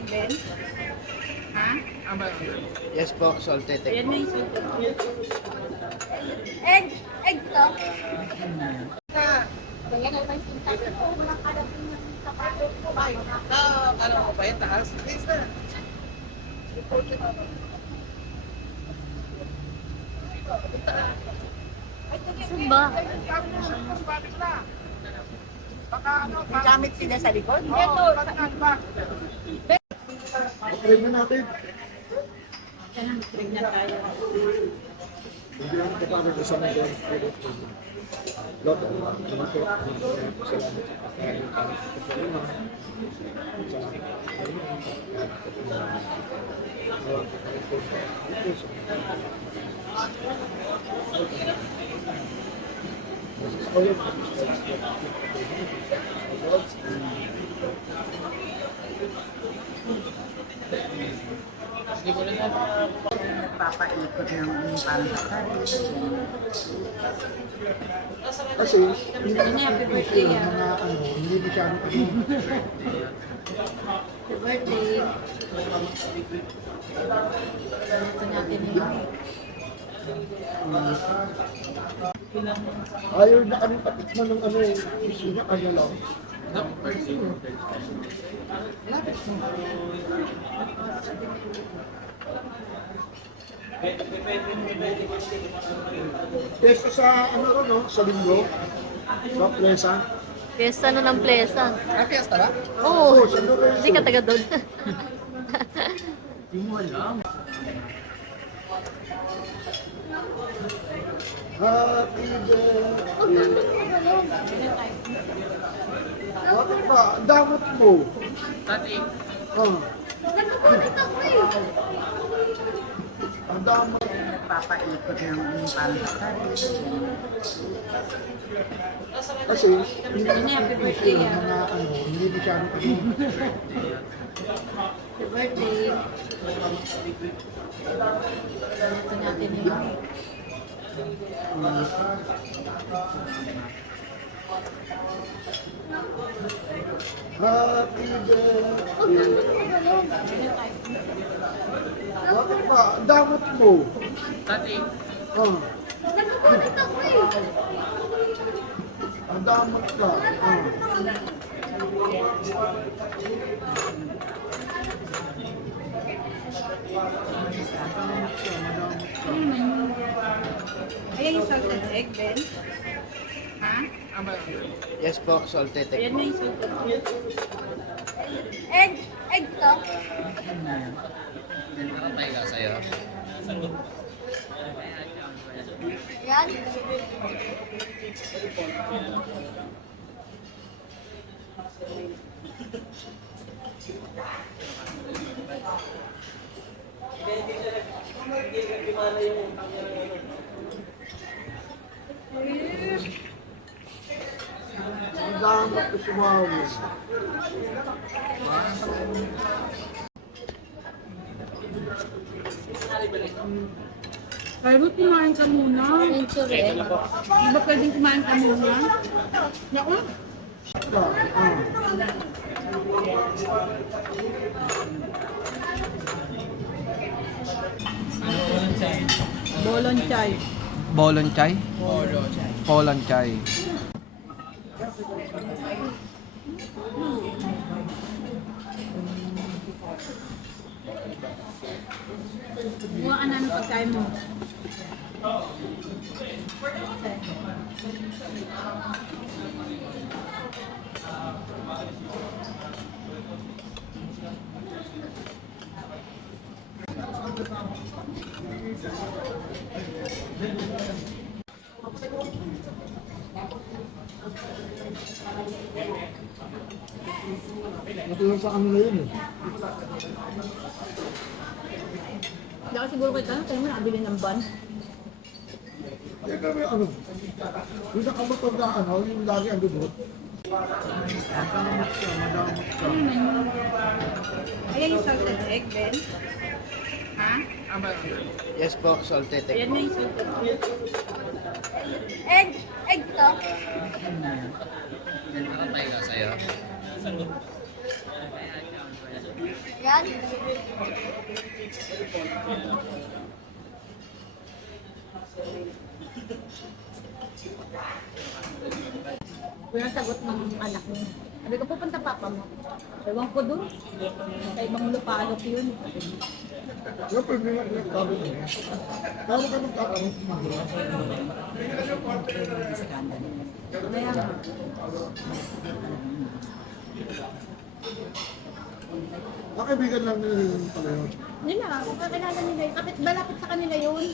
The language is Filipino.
egg, Ben? Ha? Yes po, salted egg. Ayan na yung salted egg. Egg to. Ano ko ba yung taas? Please na. Saan ba? May gamit sila sa likod? Ito. Try na natin. Tignan tayo. Hindi lang ito para sa mga Lot. Nagpapaikot ng pantakal. Kasi, hindi Ano na, happy birthday ah. mga hindi masyado Happy birthday. Ito natin yung ayaw na kami patikman ng ano eh. Gusto niya ano lang. Pesto sa ano ro, no? Sa linggo. Sa presa. Piyesta na ng plesa. Ah, fiesta ba? Oo. sa Lorenzo. Hindi ka taga doon. Hindi mo alam. Happy birthday. Ano ba? Ang damot mo. Tati. Ah, Nagkukulit ako eh. ang damot. nagpapaikot ng pantakal. Kasi, hindi Ano na, happy birthday ah. mga hindi masyado Happy birthday. Ito natin yung Happy birthday. Ano ba? Ang damot mo. Tati. Ah, Nagkukulit ako eh. ang damot ka. Ah. Ayan yung salted egg, Ben? Ha? Yes po, salted egg. Ayan na yung salted egg. Egg to. Ano tayo ka sa'yo? Yan. Ang damot ko sumawi. Kaya ba't kumain ka muna? Century egg. Di ba pwedeng kumain ka muna? Naku, Ah. bolon chay. Bolon chai? Polon chai. Buwan ka na ng pagkain mo. Ito lang sa kanila yun eh. Hindi ako siguro kita, kaya mo nakabili ng ban. Kaya kami ano, yung nakamotor na ano, yung lagi ang dudot. Madamot ka, madamot ka. Ayan yung salted egg, Ben? Ha? Yes po, salted egg. Ayan na yung salted egg. Egg to. Ano tayo ka sa'yo? Yan. Yan. Yun ang sagot ng anak niya. Sabi ko, pupunta papa mo. Ewan ko doon. Sa ibang lupalop yun. Yung pwede nga sabi mo. Kaya ka magtatanong kung magawa. Kaya nga. Kaibigan lang nila yun pala yun. Nila, kung kakilala nila yun. Kapit balapit sa kanila yun.